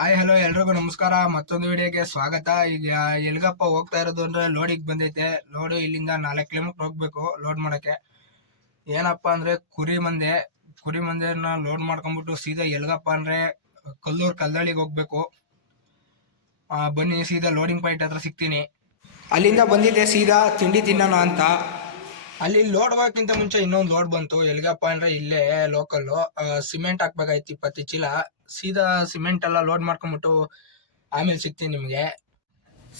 Hi hello ಎಲ್ರಿಗೂ ನಮಸ್ಕಾರ. ಮತ್ತೊಂದು ವಿಡಿಯೋಗೆ ಸ್ವಾಗತ. ಈಗ ಎಲ್ಗಪ್ಪ ಹೋಗ್ತಾ ಇರೋದು ಅಂದ್ರೆ ಲೋಡಿಗೆ ಬಂದೈತೆ. ಲೋಡು ಇಲ್ಲಿಂದ ನಾಲ್ಕು ಕಿಲೋಮೀಟರ್ ಹೋಗ್ಬೇಕು ಲೋಡ್ ಮಾಡೋಕ್ಕೆ. ಏನಪ್ಪ ಅಂದ್ರೆ ಕುರಿ ಮಂದೆ. ಕುರಿ ಮಂದೆನ ಲೋಡ್ ಮಾಡ್ಕೊಂಡ್ಬಿಟ್ಟು ಸೀದಾ ಎಲ್ಗಪ್ಪ ಅಂದ್ರೆ ಕಲ್ಲೂರ್ ಕಲ್ಲಳ್ಳಿಗೆ ಹೋಗ್ಬೇಕು. ಬನ್ನಿ, ಸೀದಾ ಲೋಡಿಂಗ್ ಪಾಯಿಂಟ್ ಹತ್ರ ಸಿಗ್ತೀನಿ. ಅಲ್ಲಿಂದ ಬಂದಿದ್ದೆ ಸೀದಾ ತಿಂಡಿ ತಿನ್ನೋಣ ಅಂತ. ಅಲ್ಲಿ ಲೋಡ್ ಹೋಗಕ್ಕಿಂತ ಮುಂಚೆ ಇನ್ನೊಂದು ಲೋಡ್ ಬಂತು. ಎಲ್ಲಿಗಪ್ಪ ಅಂದ್ರೆ ಇಲ್ಲೇ ಲೋಕಲ್ ಸಿಮೆಂಟ್ ಹಾಕ್ಬೇಕಾಯ್ತು ಇಪ್ಪತ್ತು ಚೀಲ. ಸೀದಾ ಸಿಮೆಂಟ್ ಎಲ್ಲ ಲೋಡ್ ಮಾಡ್ಕೊಂಬಿಟ್ಟು ಆಮೇಲೆ ಸಿಗ್ತೀನಿ ನಿಮಗೆ.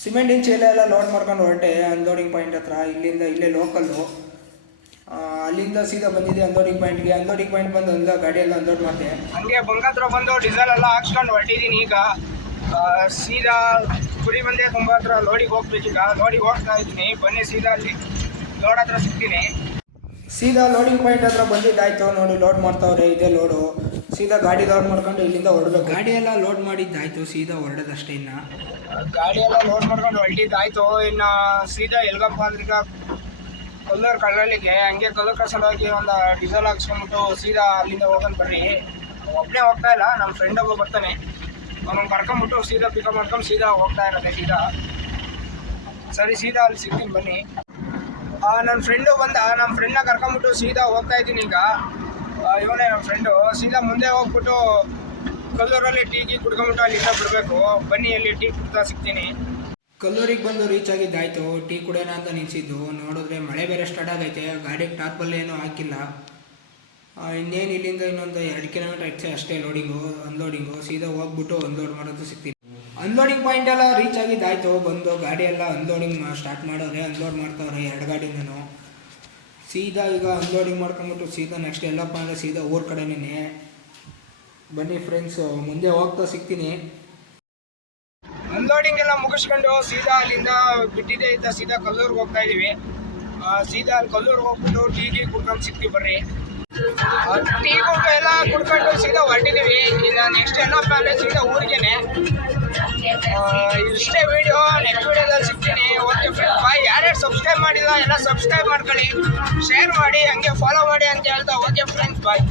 ಸಿಮೆಂಟಿನ ಚೀಲ ಎಲ್ಲ ಲೋಡ್ ಮಾಡ್ಕೊಂಡು ಹೊರಟೆ ಅನ್ಲೋಡಿಂಗ್ ಪಾಯಿಂಟ್ ಹತ್ರ. ಇಲ್ಲಿಂದ ಇಲ್ಲೇ ಲೋಕಲ್ಲು ಅಲ್ಲಿಂದ ಸೀದಾ ಬಂದಿದೆ ಅನ್ಲೋಡಿಂಗ್ ಪಾಯಿಂಟ್ಗೆ ಅನ್ಲೋಡಿಂಗ್ ಪಾಯಿಂಟ್ ಬಂದು ಅಂದ ಗಾಡಿ ಎಲ್ಲ ಅನ್ಲೋಡ್ ಮಾಡಿದೆ. ಹಂಗೆ ಬಂಗಾತ್ರ ಬಂದು ಡೀಸೆಲ್ ಎಲ್ಲ ಹಾಕ್ಸ್ಕೊಂಡು ಹೊರಟಿದ್ದೀನಿ ಈಗ. ಸೀದಾ ಕುರಿ ಬಂದೆ ತುಂಬ ಹತ್ರ ಲೋಡಿಗೆ ಹೋಗ್ಬೇಕೀಗ. ಲೋಡಿಗೆ ಹೋಗ್ತಾ ಇದ್ದೀನಿ. ಬನ್ನಿ ಸೀದಾ ಅಲ್ಲಿ. ಲೋಡ್ ಹತ್ರ ಸಿಗ್ತೀನಿ. ಸೀದಾ ಲೋಡಿಂಗ್ ಪಾಯಿಂಟ್ ಹತ್ರ ಬಂದಿದ್ದಾಯ್ತು. ನೋಡಿ ಲೋಡ್ ಮಾಡ್ತಾವ್ರೆ ಇದೇ ಲೋಡು ಸೀದಾ ಗಾಡಿ ಲೋಡ್ ಮಾಡ್ಕೊಂಡು ಇಲ್ಲಿಂದ ಹೊರಡ್ಬೇಕು. ಗಾಡಿ ಎಲ್ಲ ಲೋಡ್ ಮಾಡಿದ್ದಾಯ್ತು ಸೀದಾ ಹೊರಡೋದಷ್ಟೇ ಇನ್ನ. ಗಾಡಿ ಎಲ್ಲ ಲೋಡ್ ಮಾಡ್ಕೊಂಡು ಹೊರಟಿದ್ದಾಯ್ತು. ಇನ್ನ ಸೀದಾ ಎಲ್ಗಪ್ಪ ಅಂದ್ರೆ ಈಗ ಕೊಲ್ಲೂರು ಕಳ್ಳಳ್ಳಿಗೆ ಹಂಗೆ ಕೊಲ್ಲೂರು ಸಲುವಾಗಿ ಒಂದು ಡೀಸೆಲ್ ಹಾಕ್ಸ್ಕೊಂಡ್ಬಿಟ್ಟು ಸೀದಾ ಅಲ್ಲಿಂದ ಹೋಗೋಣ ಬರ್ರಿ. ಒಬ್ಬನೇ ಹೋಗ್ತಾ ಇಲ್ಲ ನಮ್ಮ ಫ್ರೆಂಡ್ ಒಬ್ಬ ಬರ್ತಾನೆ. ಅವನು ಕರ್ಕೊಂಬಿಟ್ಟು ಸೀದಾ ಪಿಕಪ್ ಮಾಡ್ಕೊಂಡು ಸೀದಾ ಹೋಗ್ತಾ ಇರೋದೆ ಸೀದಾ. ಸರಿ ಸೀದಾ ಅಲ್ಲಿ ಸಿಗ್ತೀನಿ ಬನ್ನಿ. ನನ್ನ ಫ್ರೆಂಡು ಬಂದ ನಮ್ಮ ಫ್ರೆಂಡ್ನ ಕರ್ಕೊಂಬಿಟ್ಟು ಸೀದಾ ಹೋಗ್ತಾ ಇದ್ದೀನಿ ಈಗ. ಇವನೇ ನಮ್ಮ ಫ್ರೆಂಡು ಸೀದಾ ಮುಂದೆ ಹೋಗ್ಬಿಟ್ಟು ಕಲ್ಲೂರಲ್ಲಿ ಟೀ ಗೀ ಕುಡ್ಕೊಂಬಿಟ್ಟು ಅಲ್ಲಿಂದ ಬಿಡಬೇಕು ಬನ್ನಿ, ಅಲ್ಲಿ ಟೀ ಕುಡ್ತಾ ಸಿಗ್ತೀನಿ. ಕಲ್ಲೂರಿಗೆ ಬಂದು ರೀಚ್ ಆಗಿದ್ದಾಯ್ತು ಟೀ ಕುಡಿಯೋಣ ಅಂತ ನಿಲ್ಸಿದ್ದು. ನೋಡಿದ್ರೆ ಮಳೆ ಬೇರೆ ಸ್ಟಾರ್ಟ್ ಆಗೈತೆ. ಗಾಡಿಗೆ ಟಾರ್ಪಲ್ ಏನೂ ಹಾಕಿಲ್ಲ. ಇನ್ನೇನು ಇಲ್ಲಿಂದ ಇನ್ನೊಂದು ಎರಡು ಕಿಲೋಮೀಟರ್ ಹೆಚ್ಚೆ ಅಷ್ಟೇ ಲೋಡಿಂಗು ಅನ್ಲೋಡಿಂಗು ಸೀದಾ ಹೋಗ್ಬಿಟ್ಟು ಅನ್ಲೋಡ್ ಮಾಡೋದು ಸಿಗ್ತೀನಿ. ಅನ್ಲೋಡಿಂಗ್ ಪಾಯಿಂಟ್ ಎಲ್ಲ ರೀಚ್ ಆಗಿದ್ದಾಯ್ತು ಬಂದು ಗಾಡಿ ಎಲ್ಲ ಅನ್ಲೋಡಿಂಗ್ ಸ್ಟಾರ್ಟ್ ಮಾಡೋರೆ ಅನ್ಲೋಡ್ ಮಾಡ್ತಾವ್ರೆ ಎರಡು ಗಾಡಿನೂ. ಸೀದಾ ಈಗ ಅನ್ಲೋಡಿಂಗ್ ಮಾಡ್ಕೊಂಬಿಟ್ಟು ಸೀದಾ ನೆಕ್ಸ್ಟ್ ಎಲ್ಲಪ್ಪ ಅಂದರೆ ಸೀದಾ ಊರ ಕಡೆನೇ ಬನ್ನಿ ಫ್ರೆಂಡ್ಸು ಮುಂದೆ ಹೋಗ್ತಾ ಸಿಗ್ತೀನಿ. ಅನ್ಲೋಡಿಂಗ್ ಎಲ್ಲ ಮುಗಿಸ್ಕೊಂಡು ಸೀದಾ ಅಲ್ಲಿಂದ ಬಿಟ್ಟಿದೆ ಇದ್ದ ಸೀದಾ ಕಲ್ಲೂರ್ಗೆ ಹೋಗ್ತಾ ಇದೀವಿ. ಸೀದಾ ಅಲ್ಲಿ ಕಲ್ಲೂರ್ಗೆ ಹೋಗ್ಬಿಟ್ಟು ಟೀ ಗೀ ಕುಡ್ಕೊಂಡು ಸಿಗ್ತೀವಿ ಬರ್ರಿ. ಟೀ ಕುಡ್ಕ ಎಲ್ಲ ಕುಡ್ಕೊಂಡು ಸೀದಾ ಹೊರಟಿದೀವಿ. ಇನ್ನು ನೆಕ್ಸ್ಟ್ ಏನಪ್ಪ ಅಂದರೆ ಸೀದಾ ಊರಿಗೆನೆ. ಇಷ್ಟೇ ವಿಡಿಯೋ ನೆಕ್ಸ್ಟ್ ವಿಡಿಯೋದಲ್ಲಿ ಸಿಗ್ತೀನಿ. ಓಕೆ ಫ್ರೆಂಡ್ಸ್ ಬಾಯ್ ಯಾರ್ಯಾರು ಸಬ್ಸ್ಕ್ರೈಬ್ ಮಾಡಿಲ್ಲ, ಎಲ್ಲ ಸಬ್ಸ್ಕ್ರೈಬ್ ಮಾಡ್ಕೊಳ್ಳಿ. ಶೇರ್ ಮಾಡಿ, ಹಂಗೆ ಫಾಲೋ ಮಾಡಿ ಅಂತ ಹೇಳ್ತಾ ಓಕೆ ಫ್ರೆಂಡ್ಸ್ ಬಾಯ್